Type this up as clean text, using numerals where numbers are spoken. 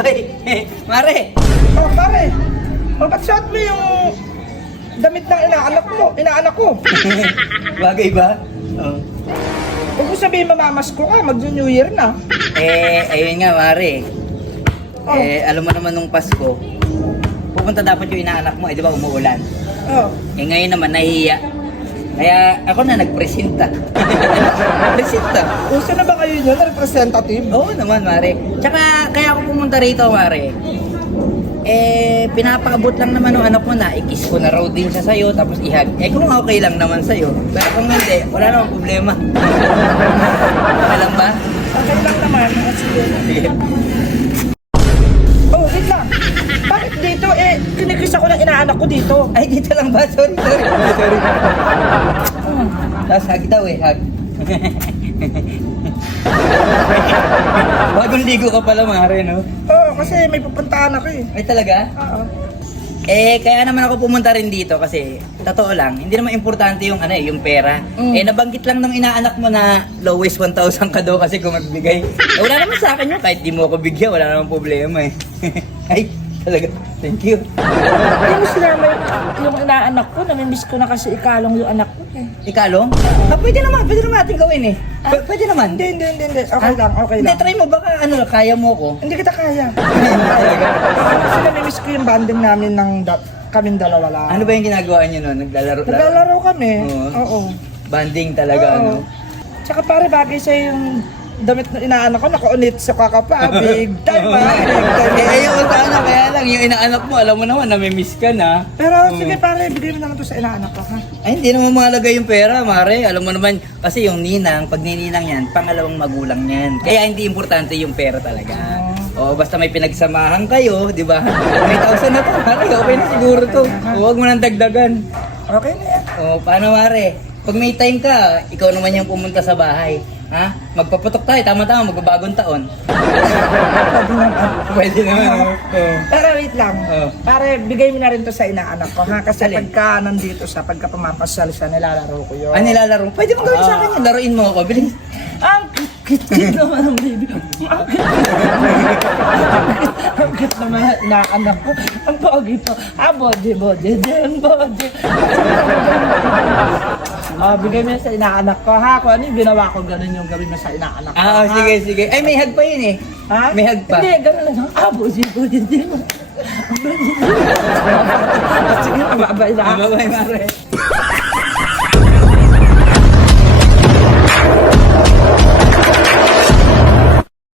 Ay, Mare. Oh, pare. Oh, ba't suot mo yung damit ng inaanak ko? Bagay ba? Oh. Huwag mo sabihin mamamasko ka, mag-New Year na. Ayun nga, Mare. Oh. Alam mo naman nung Pasko, pupunta dapat yung inaanak mo, di ba umuulan? Oh. Ngayon naman, nahihiya. Kaya ako na nagpresenta. Presenta. Uso na ba kayo nyo na representative? Oo naman, Mare. Tsaka, kaya ako pumunta rito, Mare. Pinapaabot lang naman ng anak mo na, i-kiss ko na raw din siya sa'yo, tapos ihag. Kung okay lang naman sa'yo. Pero kung hindi, wala namang problema. Okay lang ba? Okay lang naman. Sige. Oh, wait lang. Bakit dito? Kinikiss ako ng inaanak ko dito. Ay, dito lang ba? Sorry. Tapos hug daw hug. Bagong ligo ka pala, Mare, no? Oo, kasi may pupuntahan ako eh. Ay, talaga? Oo. Kaya naman ako pumunta rin dito kasi totoo lang, hindi naman importante yung yung pera. Nabanggit lang ng inaanak mo na lowest 1,000 ka daw kasi kung magbigay. Wala naman sa akin yun, kahit di mo ako bigyan, wala namang problema eh. Ay, talaga. Thank you. Hindi mo sinama yung inaanak ko. Namimiss ko na kasi ikalong yung anak ko eh. Ikalong? Pwede naman natin gawin eh. Pwede naman. Hindi. Okay lang. Hindi, try mo, baka kaya mo ko. Hindi kita kaya. Kasi namimiss ko yung banding namin ng kaming dalawa lang. Ano ba yung ginagawa niyo noon? Naglalaro kami. Oo. Banding talaga, Oo. Tsaka pare, bagay sa yung damit na inaanak ko, nakaunit sa kakapa. Big time ha. Big time. Ayun sana, kaya lang, yung inaanak mo, alam mo naman, namimiss ka na. Pero sige pare, bigay mo naman to sa inaanak ko ha. Ay, hindi naman mahalaga yung pera, Mare. Alam mo naman, kasi yung ninang, pag nininang yan, pangalawang magulang yan. Kaya hindi importante yung pera talaga. O, basta may pinagsamahan kayo, di ba? 3,000 na to, Mare. Okay na siguro to. Huwag mo nang dagdagan. Okay na yan. O, paano, Mare? Pag may time ka, ikaw naman yung pumunta sa bahay. Ha? Magpaputok tayo, tama-tama, magbabagong taon. Pwede naman. Pero wait lang. Pare, bigay mo na rin to sa inaanak ko ha. Kasi Alin? pagka nandito siya, pagka pumapasal siya, nilalaro ko yun. Nilalaro? Pwede mo gawin sa akin yan. Laruin mo ako. Bilis. Ang kit naman ang baby. Ang kit naman na anak ko. Ang pogi pa. Body. Bigay mo yan sa inaanak ko ha. Kung ano yung ginawa ko, ganun yung gawin mo sa inaanak ko. ha? Sige. Ay, may hug pa yun eh. Ha? May hug pa. Hindi, ganun lang. Body. Sige, mababay na. Bye-bye, Mare.